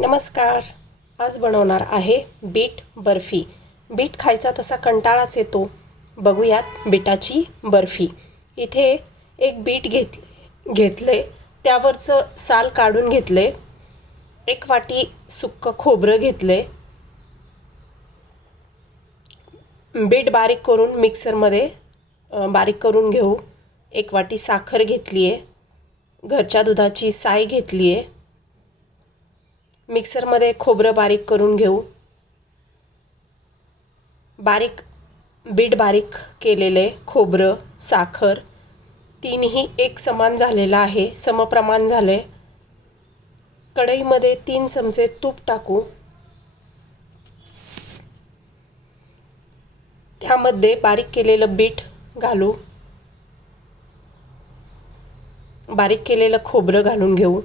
नमस्कार. आज बनवणार आहे बीट बर्फी. बीट खायचा तसा कंटाळाच येतो. बघूयात बीटाची बर्फी. इथे एक बीट घेतले, त्यावरचं साल काढून घेतले. 1 वाटी सुक्कं खोबरं घेतले. बीट बारीक करून मिक्सरमध्ये बारीक करून घेऊ. 1 वाटी साखर घेतली आहे. घरच्या दुधाची साय घेतली आहे. मिक्सरमध्ये खोबरं बारीक करून घेऊ. बीट बारीक केलेले खोबरं, साखर तीनही एक समान झालेलं आहे, समप्रमाण झाले. कढईमध्ये 3 चमचे तूप टाकू. त्यामध्ये बारीक केलेलं बीट घालू. बारीक केलेलं खोबरं घालून घेऊ.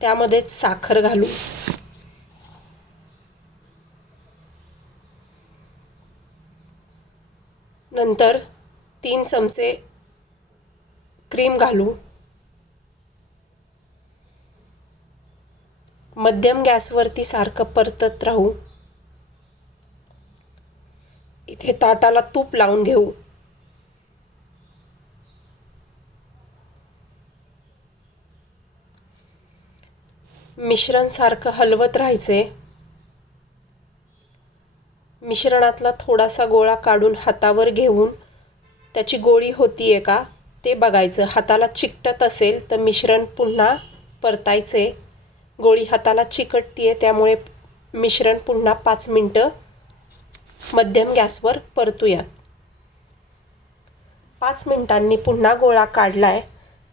त्यामध्येच साखर घालू. नंतर 3 चमचे क्रीम घालू. मध्यम गॅसवरती सारखं परतत राहू. इथे ताटाला तूप लावून घेऊ. मिश्रण सारखं हलवत राहायचे. मिश्रणातला थोडासा गोळा काढून हातावर घेऊन त्याची गोळी होतीये का ते बघायचं. हाताला चिकटत असेल तर मिश्रण पुन्हा परतायचे. गोळी हाताला चिकटतीये, त्यामुळे मिश्रण पुन्हा 5 मिनिटं मध्यम गॅसवर परतूयात. 5 मिनिटांनी पुन्हा गोळा काढलाय.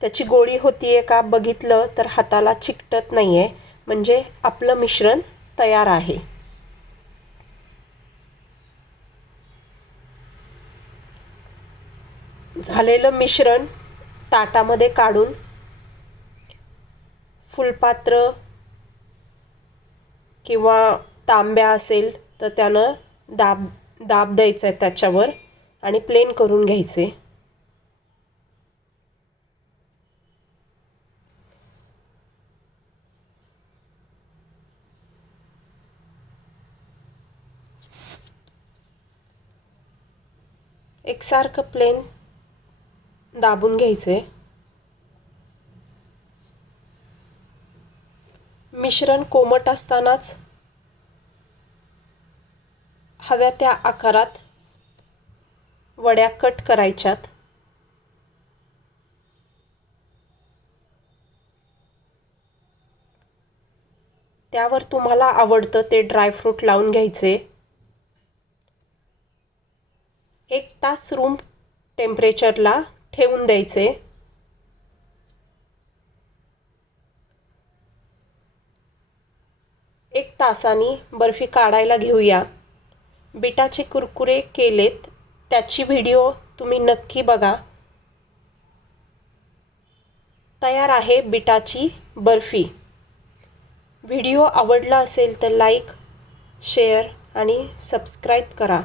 त्याची गोळी होतीये का बघितलं तर हाताला चिकटत नाहीये, म्हणजे आपलं मिश्रण तयार आहे. झालेलं मिश्रण ताटामध्ये काढून फुलपात्र किंवा तांब्या असेल तर त्यानं दाब द्यायचा आहे त्याच्यावर आणि प्लेन करून घ्यायचे. एकसारखं प्लेन दाबून घ्यायचे. मिश्रण कोमट असतानाच हव्या त्या आकारात वड्या कट करायच्यात. त्यावर तुम्हाला आवडतं ते ड्रायफ्रूट लावून घ्यायचे. 1 तास रूम टेम्परेचरला ठेवून द्यायचे. एक तासानी बर्फी काढायला घेऊया. बीटाचे कुरकुरे केलेत, त्याची व्हिडिओ तुम्ही नक्की बघा. तयार आहे बीटाची बर्फी. व्हिडिओ आवडला असेल तर लाईक, शेअर आणि सबस्क्राईब करा.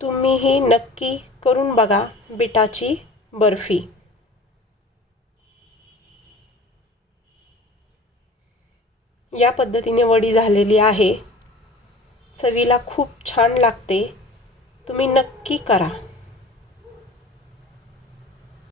तुम्हीही नक्की करून बघा बीटाची बर्फी. या पद्धतीने वडी झालेली आहे. चवीला खूप छान लागते. तुम्ही नक्की करा.